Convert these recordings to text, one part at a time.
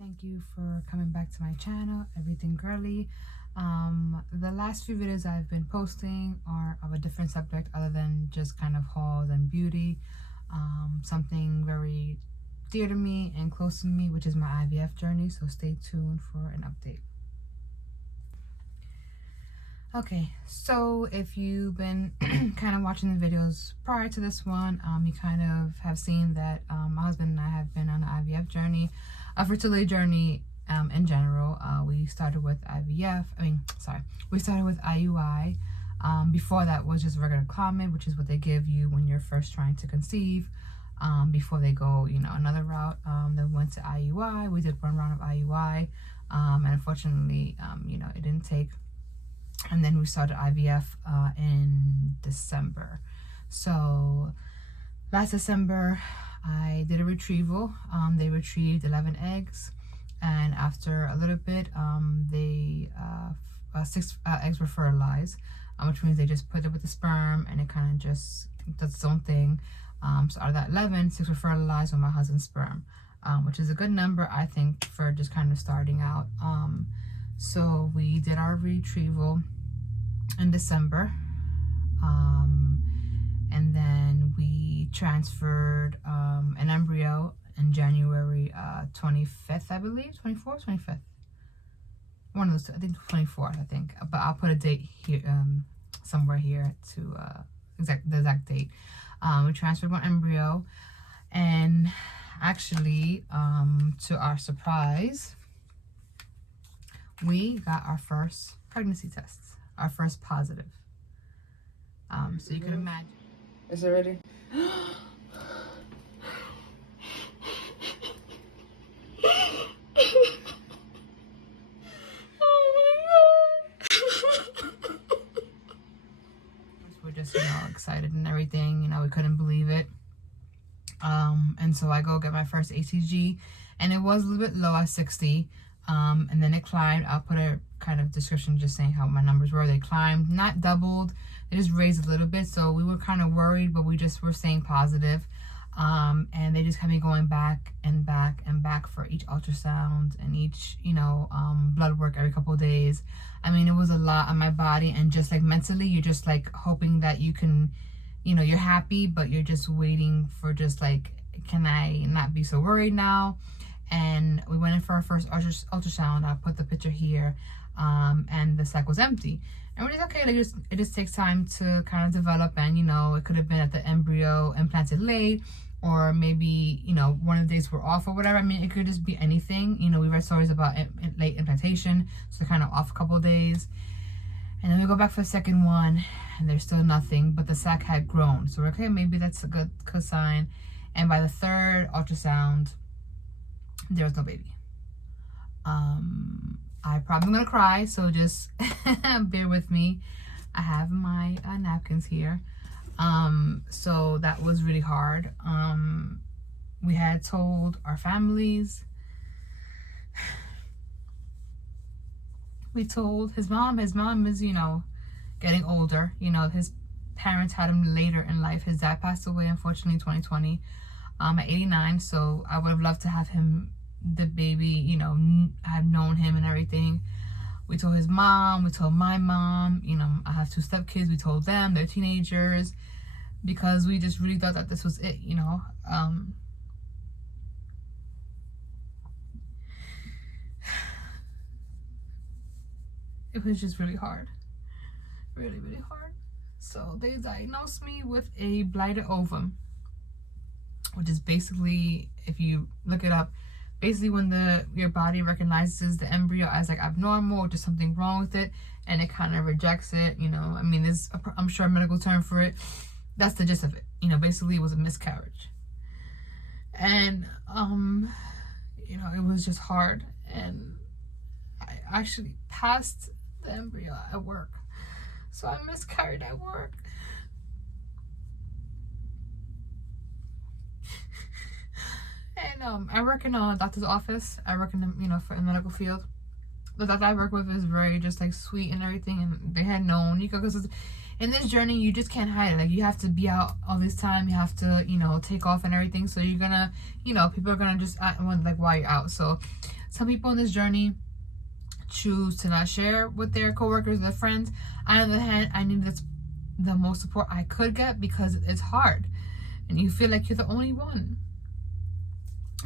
Thank you for coming back to my channel, Everything Girly. The last few videos I've been posting are of a different subject other than just kind of hauls and beauty. Something very dear to me and close to me, which is my IVF journey, so stay tuned for an update. Okay, so if you've been kind of watching the videos prior to this one, you kind of have seen that my husband and I have been on an IVF journey, a fertility journey in general. We started with we started with IUI. Before that was just regular Clomid, which is what they give you when you're first trying to conceive. Before they go, another route. Then went to IUI. We did one round of IUI, and unfortunately, it didn't take. And then we started IVF in December. So last December, I did a retrieval. They retrieved 11 eggs, and after a little bit, 6 eggs were fertilized, which means they just put it with the sperm, and it kind of just does its own thing. So out of that 11, 6 were fertilized with my husband's sperm, which is a good number, I think, for just kind of starting out. So we did our retrieval in December, and then we transferred an embryo in January 25th, I believe, 24th, 25th. One of those two, I think 24th, I think. But I'll put a date here, somewhere here to the exact date. We transferred one embryo, and actually, to our surprise, we got our first pregnancy tests, our first positive. So you can imagine. Is it ready? We're just, excited and everything. We couldn't believe it. And so I go get my first ACG, and it was a little bit low at 60. And then it climbed. I'll put a kind of description just saying how my numbers were. They climbed, not doubled. They just raised a little bit. So we were kind of worried, but we just were staying positive. And they just kept me going back and back and back for each ultrasound and each, blood work every couple of days. I mean, it was a lot on my body, and just like mentally, you're just like hoping that you can, you're happy, but you're just waiting for just like, can I not be so worried now? And we went in for our first ultrasound. I'll put the picture here, and the sac was empty. And we're just okay, like it just takes time to kind of develop, and it could have been that the embryo implanted late, or maybe one of the days were off or whatever. I mean, it could just be anything. We read stories about late implantation, so kind of off a couple of days. And then we go back for the second one, and there's still nothing, but the sac had grown. So we're okay, maybe that's a good sign. And by the third ultrasound, there was no baby. I'm probably gonna cry, so just bear with me. I have my napkins here. So that was really hard. We had told our families. We told his mom. His mom is, getting older. His parents had him later in life. His dad passed away, unfortunately, in 2020, at 89. So I would have loved to have him, the baby, have known him and everything. We told his mom, we told my mom, I have 2 stepkids. We told them, they're teenagers, because we just really thought that this was it, It was just really hard. Really, really hard. So they diagnosed me with a blighted ovum, which is basically, if you look it up, basically when your body recognizes the embryo as like abnormal or just something wrong with it, and it kind of rejects it. I mean, there's I'm sure a medical term for it. That's the gist of it. Basically it was a miscarriage. And it was just hard, and I actually passed the embryo at work. So I miscarried at work. And I work in a doctor's office. I work in the, for the medical field. the doctor I work with is very just like sweet and everything, and they had known, because in this journey you just can't hide it. Like, you have to be out all this time, you have to, take off and everything, so you're gonna, people are gonna just wonder like why you're out. So some people in this journey choose to not share with their coworkers, their friends. I, on the other hand, I need the most support I could get, because it's hard and you feel like you're the only one.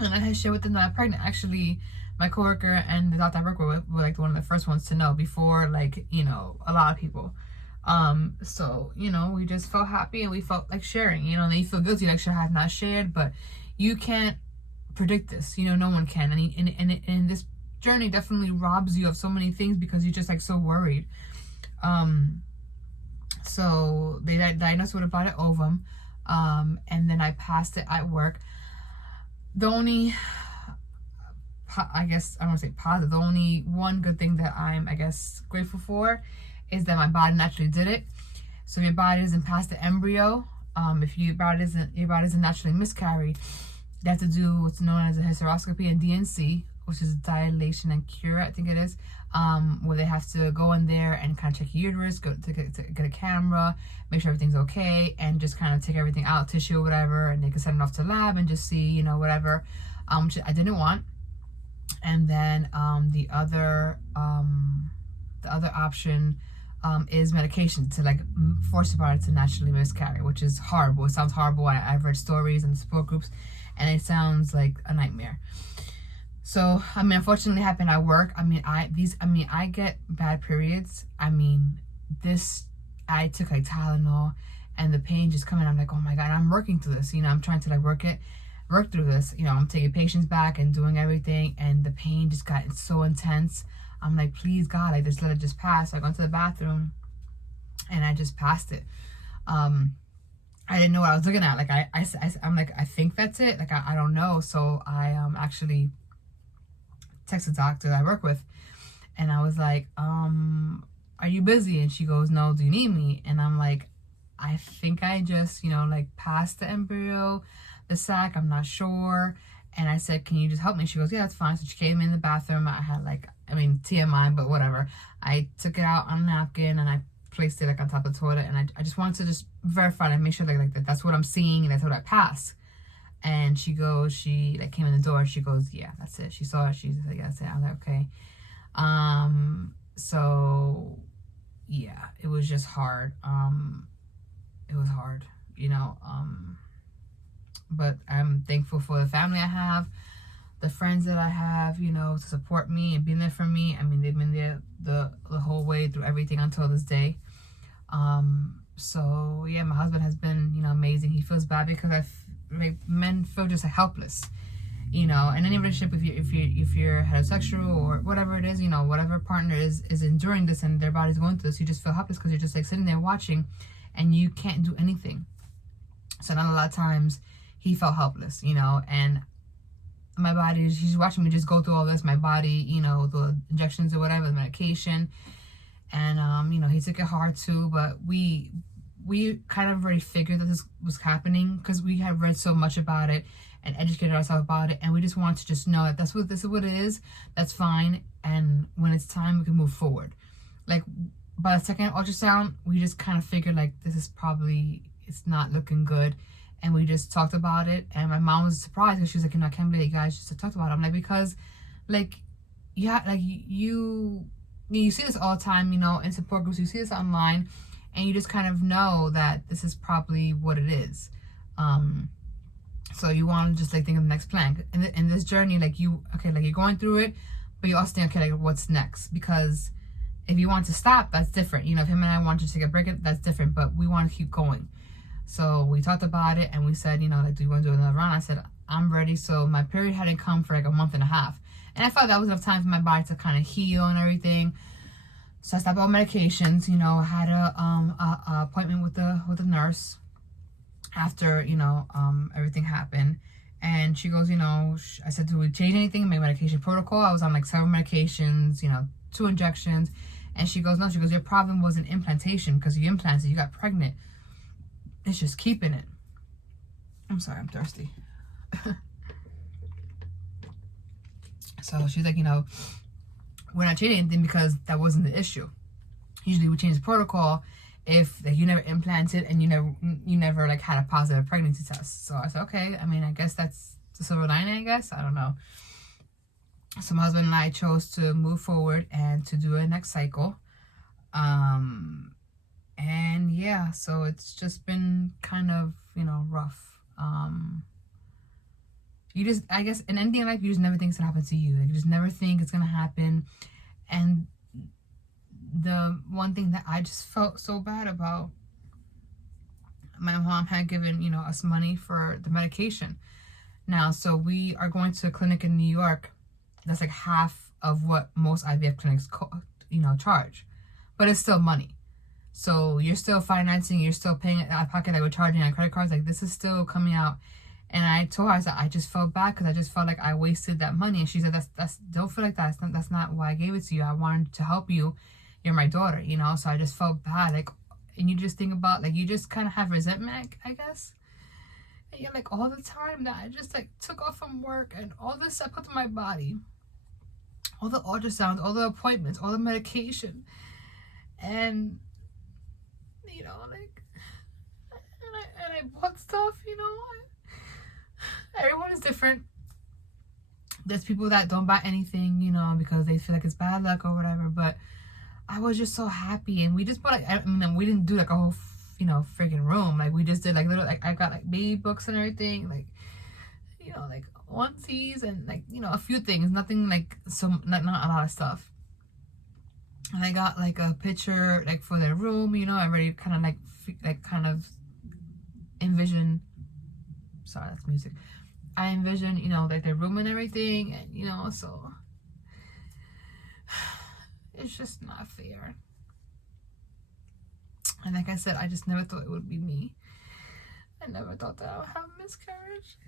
And I had shared with them that I'm pregnant. Actually, my coworker and the doctor I work with were like one of the first ones to know, before like, a lot of people. So, we just felt happy and we felt like sharing, and then you feel guilty, like, should I have not shared? But you can't predict this, no one can. And this journey definitely robs you of so many things, because you're just like so worried. So they diagnosed with a blighted ovum, and then I passed it at work. The only, I guess, I don't want to say positive, the only one good thing that I'm, I guess, grateful for is that my body naturally did it. So if your body doesn't pass the embryo, if your body isn't naturally miscarried, they have to do what's known as a hysteroscopy and DNC, which is dilation and cure, I think it is, where they have to go in there and kind of check your uterus, go to get a camera, make sure everything's okay, and just kind of take everything out, tissue or whatever, and they can send it off to lab and just see, whatever, which I didn't want. And then the other option is medication to like force your body to naturally miscarry, which is horrible. It sounds horrible. I've read stories and support groups, and it sounds like a nightmare. So, unfortunately it happened at work. I get bad periods. I took like Tylenol, and the pain just coming. I'm like, oh my God, I'm working through this. I'm trying to like work through this. I'm taking patients back and doing everything, and the pain just got so intense. I'm like, please God, like, just let it just pass. So I went to the bathroom, and I just passed it. I didn't know what I was looking at. Like, I'm like, I think that's it. Like, I don't know. So I actually texted the doctor that I work with, and I was like, are you busy? And she goes, no, do you need me? And I'm like, I think I just, like, passed the embryo, the sac, I'm not sure. And I said, can you just help me? She goes, yeah, that's fine. So she came in the bathroom. I had like, TMI, but whatever. I took it out on a napkin, and I placed it like on top of the toilet, and I just wanted to just verify and make sure that that's what I'm seeing, and that's what I passed. And she like came in the door, and she goes, yeah, that's it. She saw it. She's like, that's it. I was like, okay. So yeah, it was just hard. It was hard, but I'm thankful for the family I have, the friends that I have, to support me and being there for me. They've been there the whole way through everything until this day. So yeah, my husband has been, amazing. He feels bad because men feel just helpless, in any relationship. If you're heterosexual or whatever it is, whatever partner is enduring this and their body's going through this, you just feel helpless because you're just like sitting there watching, and you can't do anything. So not a lot of times he felt helpless, and my body, he's watching me just go through all this, my body, the injections or whatever, the medication, and he took it hard too. But we kind of already figured that this was happening, because we had read so much about it and educated ourselves about it, and we just wanted to just know that this is what it is. That's fine, and when it's time, we can move forward. Like, by the second ultrasound, we just kind of figured like, this is probably, it's not looking good. And we just talked about it, and my mom was surprised, because she was like, I can't believe you guys just talked about it. I'm like, because like, yeah, like you see this all the time, in support groups, you see this online, and you just kind of know that this is probably what it is. So you want to just like think of the next plan in this journey. Like, you're going through it, but you also think, okay, like, what's next? Because if you want to stop, that's different. If him and I want to take a break, that's different. But we want to keep going. So we talked about it, and we said, like, do you want to do another round? I said, I'm ready. So my period hadn't come for like a month and a half, and I felt that was enough time for my body to kind of heal and everything. So I stopped all medications. I had a appointment with the nurse after everything happened, and she goes, I said, do we change anything in my medication protocol? I was on like several medications, 2 injections, and she goes, no. She goes, your problem wasn't implantation, because you implanted, you got pregnant. It's just keeping it. I'm sorry, I'm thirsty. So she's like, we're not changing anything because that wasn't the issue. Usually we change the protocol if like, you never implanted and you never like had a positive pregnancy test. So I said, okay, I mean, I guess that's the silver lining, I guess. I don't know. So my husband and I chose to move forward and to do a next cycle. And yeah, so it's just been kind of, rough. You just, I guess, in anything in life, you just never think it's gonna happen to you. Like, you just never think it's gonna happen. And the one thing that I just felt so bad about, my mom had given, us money for the medication. Now, so we are going to a clinic in New York that's like half of what most IVF clinics, charge. But it's still money. So you're still financing, you're still paying it out of pocket, like we're charging on credit cards. Like, this is still coming out. And I told her, I said, I just felt bad because I just felt like I wasted that money. And she said, that's don't feel like that. That's not why I gave it to you. I wanted to help you. You're my daughter, So I just felt bad. Like, and you just think about, like, you just kind of have resentment, I guess. And you're like, all the time that I just, like, took off from work and all this I put in my body. All the ultrasounds, all the appointments, all the medication. And, like, and I bought stuff, everyone is different. There's people that don't buy anything, because they feel like it's bad luck or whatever. But I was just so happy, and we just bought like, I mean, we didn't do like a whole, freaking room. Like, we just did like little, like, I got like baby books and everything, like, like onesies and like, a few things. Nothing like not a lot of stuff. And I got like a picture like for their room, I already kind of like kind of envision. Sorry, that's music. I envision, like their room and everything, and so it's just not fair. And like I said, I just never thought it would be me. I never thought that I would have a miscarriage.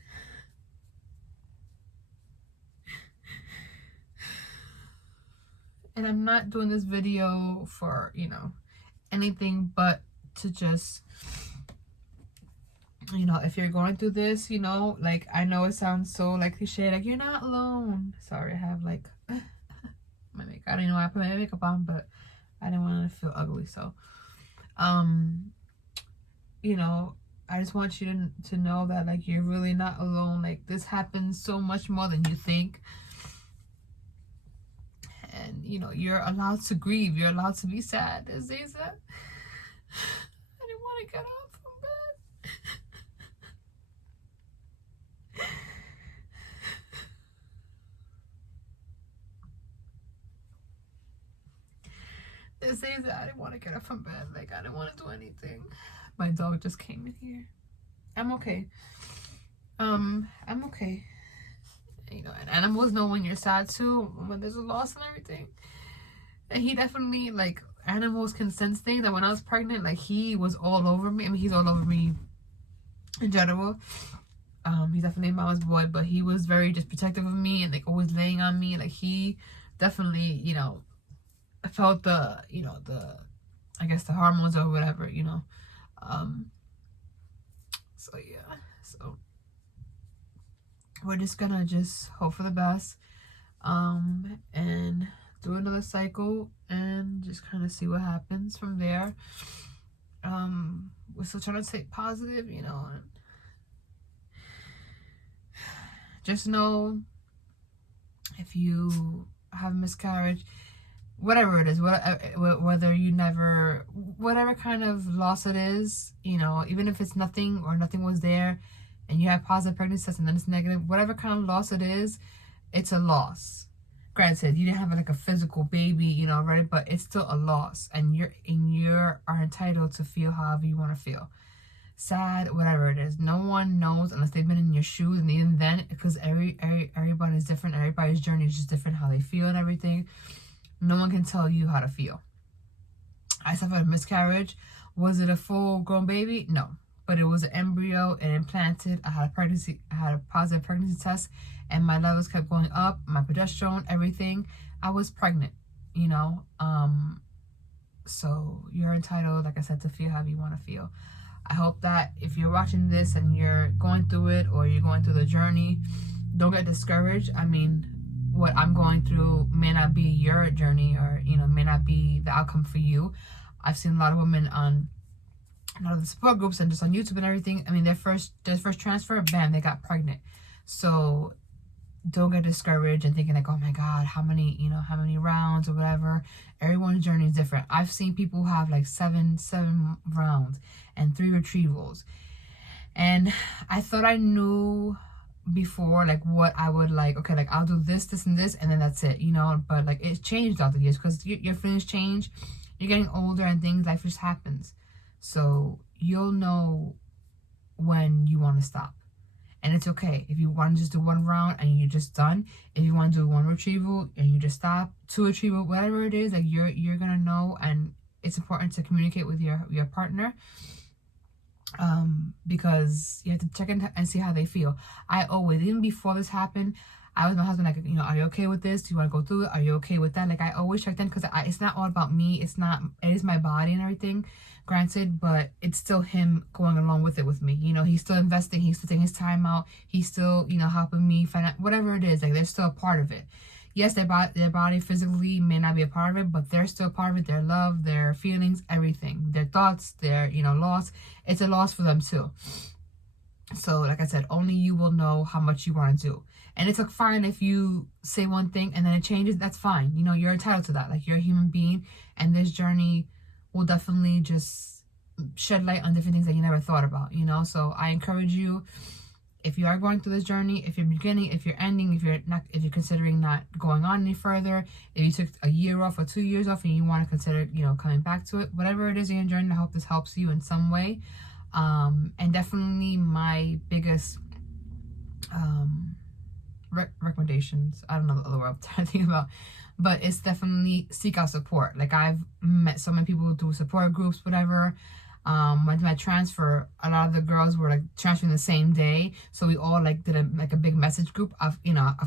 And I'm not doing this video for, anything but to just, if you're going through this, like, I know it sounds so like cliche, like, you're not alone. Sorry, I have like my makeup. I don't know why I put my makeup on, but I didn't want to feel ugly. So, I just want you to know that, like, you're really not alone. Like, this happens so much more than you think. And, you're allowed to grieve. You're allowed to be sad, as they said. I didn't want to get up from bed. They say that I didn't want to get up from bed. Like, I didn't want to do anything. My dog just came in here. I'm okay. I'm okay. And animals know when you're sad too, when there's a loss and everything. And he definitely, like, animals can sense things. And when I was pregnant, like, he was all over me. I mean, he's all over me in general. He's definitely mama's boy, but he was very just protective of me and, like, always laying on me. Like, he definitely, felt the, I guess the hormones or whatever, so yeah, so we're just gonna just hope for the best, and do another cycle and just kind of see what happens from there. We're still trying to stay positive, and just know if you have miscarriage, whatever it is, whether you never, whatever kind of loss it is, even if it's nothing or nothing was there and you have positive pregnancy tests and then it's negative, whatever kind of loss it is, it's a loss. Granted, you didn't have like a physical baby, right? But it's still a loss, and you are entitled to feel however you want to feel. Sad, whatever it is. No one knows unless they've been in your shoes, and even then, because everybody is different, everybody's journey is just different, how they feel and everything. No one can tell you how to feel. I suffered a miscarriage. Was it a full-grown baby? No. But it was an embryo and implanted. I had a positive pregnancy test, and my levels kept going up, my progesterone, everything. I was pregnant, so you're entitled, like I said, to feel however you want to feel. I hope that if you're watching this and you're going through it or you're going through the journey, don't get discouraged. I mean, what I'm going through may not be your journey, or may not be the outcome for you. I've seen a lot of women on a lot of the support groups and just on YouTube and everything. I mean, their first transfer, bam, they got pregnant. So don't get discouraged and thinking like, oh my God, how many rounds or whatever. Everyone's journey is different. I've seen people who have like seven rounds and 3 retrievals. And I thought I knew before, like, what I would like. Okay, like, I'll do this, and this, and then that's it, But like, it's changed all the years because your feelings change. You're getting older and things, life just happens. So you'll know when you want to stop. And it's okay. If you want to just do 1 round and you're just done. If you want to do 1 retrieval and you just stop, 2 retrieval, whatever it is, like, you're gonna know. And it's important to communicate with your partner, because you have to check in and see how they feel. I always, even before this happened, I was my husband, like, are you okay with this? Do you want to go through it? Are you okay with that? Like, I always checked in, because it's not all about me. It is my body and everything, granted, but it's still him going along with it with me. He's still investing. He's still taking his time out. He's still, helping me find out whatever it is. Like, they're still a part of it. Yes, their body physically may not be a part of it, but they're still a part of it. Their love, their feelings, everything, their thoughts, their, loss. It's a loss for them too. So, like I said, only you will know how much you want to do. And it's fine if you say one thing and then it changes. That's fine. You're entitled to that. Like, you're a human being, and this journey will definitely just shed light on different things that you never thought about, So I encourage you, if you are going through this journey, if you're beginning, if you're ending, if you're considering not going on any further, if you took a year off or 2 years off and you want to consider, coming back to it, whatever it is you're enjoying, I hope this helps you in some way. And definitely my biggest recommendations, I don't know the other word I'm trying to think about, but it's definitely seek out support. Like, I've met so many people who do support groups, whatever. When my transfer, a lot of the girls were like transferring the same day, so we all like did a big message group. Of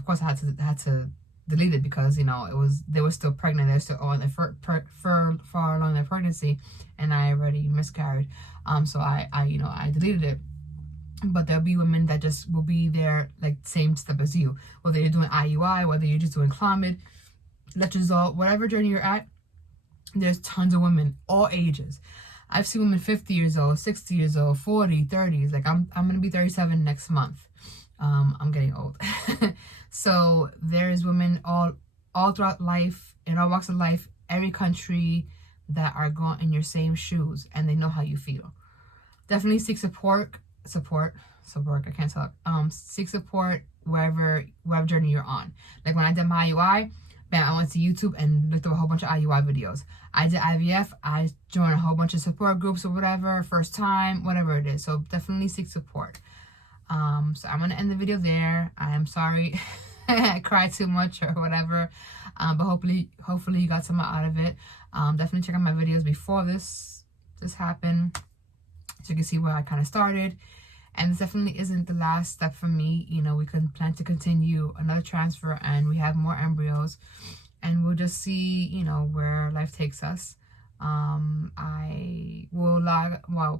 course I had to delete it because they were still pregnant. They were still on their far along their pregnancy, and I already miscarried. So I deleted it. But there'll be women that just will be there, like, same step as you, whether you're doing IUI, whether you're just doing clomid, letrozole, whatever journey you're at. There's tons of women, all ages. I've seen women 50 years old, 60 years old, 40, 30s. Like, I'm going to be 37 next month. I'm getting old. So there's women all throughout life, in all walks of life, every country, that are going in your same shoes, and they know how you feel. Definitely seek support. I can't talk. Seek support wherever journey you're on. Like, when I did my IUI, bam, I went to YouTube and looked up a whole bunch of IUI videos. I did IVF, I joined a whole bunch of support groups or whatever, first time, whatever it is. So definitely seek support. So I'm gonna end the video there. I am sorry I cried too much or whatever, but hopefully you got something out of it. Definitely check out my videos before this happened, so you can see where I kind of started. And this definitely isn't the last step for me. We can plan to continue another transfer, and we have more embryos, and we'll just see, where life takes us. I will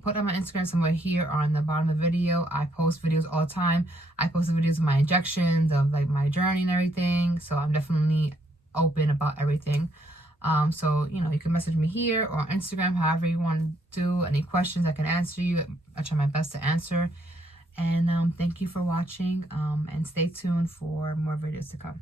put on my Instagram somewhere here or on the bottom of the video. I post videos all the time. I post the videos of my injections, of like my journey and everything. So I'm definitely open about everything. So, you can message me here or on Instagram, however you want to do. Any questions, I can answer you. I try my best to answer. And thank you for watching, and stay tuned for more videos to come.